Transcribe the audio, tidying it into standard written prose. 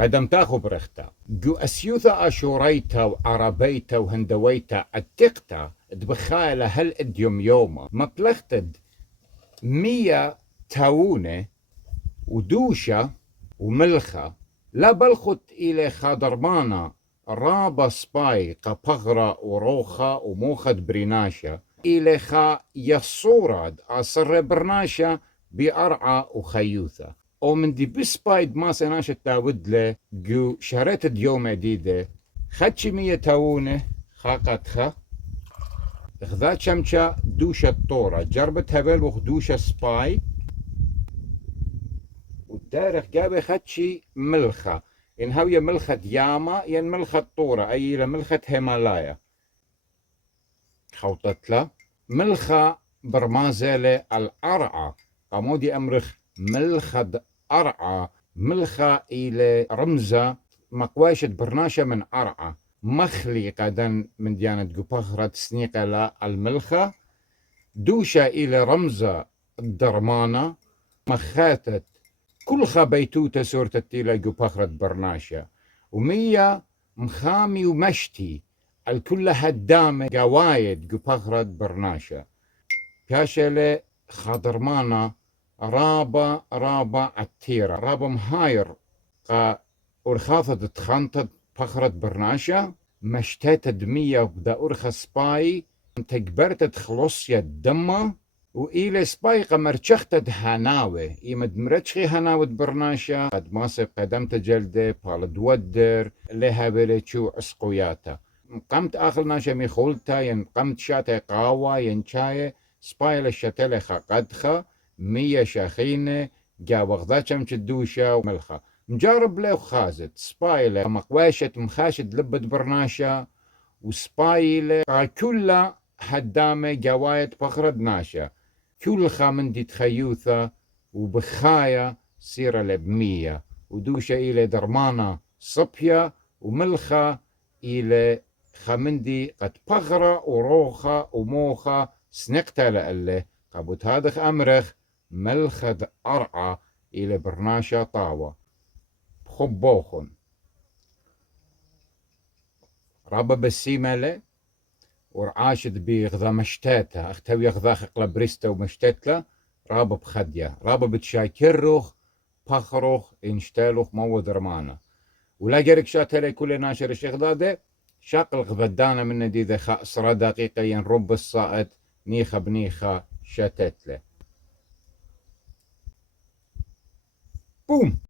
قدمتا خبرختا جو أسيوثا أشوريتا وعربيتا وهندويتا التقتا دبخايلة هل اديوم يوما مبلغتد 100 تاونة ودوشة وملخة لا بلخت إلى خادرمانا رابا سباي قبغرة وروخة وموخد بريناشا إلى خا يصورد أصر برناشا بأرعى وخيوثة ومن دي بسبايد ما سناشا تاود له جو شهرت ديوم عديدة خدش 100 تاونة خاقتخا غذات شمشا دوشة طورة جربت هبل وخدوشة سباي والتاريخ جاب خدشي ملخة إن هوية ملخة ياما ين ملخة طورة أي ملخة هيمالايا خوطت له ملخة برمازلة الأرعى قمودي أمرخ ملخة أرعى ملخة إلى رمزة مقواشة برناشة من أرعى مخلي قدن من ديانة قبخرة سنيقة لا الملخة دوشة إلى رمزة الدرمانة مخاتت كل خبيتوته سورة التيلة قبخرة برناشة ومية مخامي ومشتي الكل هدامة قوايد قبخرة برناشة كاشلة خضرمانة رابا عتيرة رابا مهاير قا ورخاثة تخنطت بخرة برناشة مشتت دمية وبدا أرخى سباي تكبرت خلصية الدمة وإلى سباي قمرشختت هناوة إيمد مرتشخي هناوة برناشة قد ماسب قدمت جلدة بالد ودر لها بلتشو عسقوياتا قمت آخر ناشا ميخولتا ين قمت شاتا قاوة ينشاية سباي لشتلة قدخة 100 شاخينة جا وغذا شمش الدوشة وملخة مجارب له خازت سبايلة مقواشة مخاشد لبد برناشة وسبايلة كلها هدامة جوايد بخرد ناشا كل خامن دي تخيوثة وبخايا سيرة لبمية ودوشة إلى درمانة صبية وملخة إلى خامندي قد بغرة وروخة وموخة سنقتا لأله قبوت هادخ أمرخ ملخد أرعى إلى برناشا طاوة خبوخن رابا بسيمة ورعاشد بغذا مشتاتها اختوي غذا خقلا بريستا ومشتتلا رابا بخدية رابا بتشاكروخ بخروخ انشتالوخ مو درمانة ولا جرك شاتلي كل ناشر الشيخ شاقل غذدانا من دي ذا خاصرة دقيقة ينرب الصائد نيخة بنيخة شتتله بوم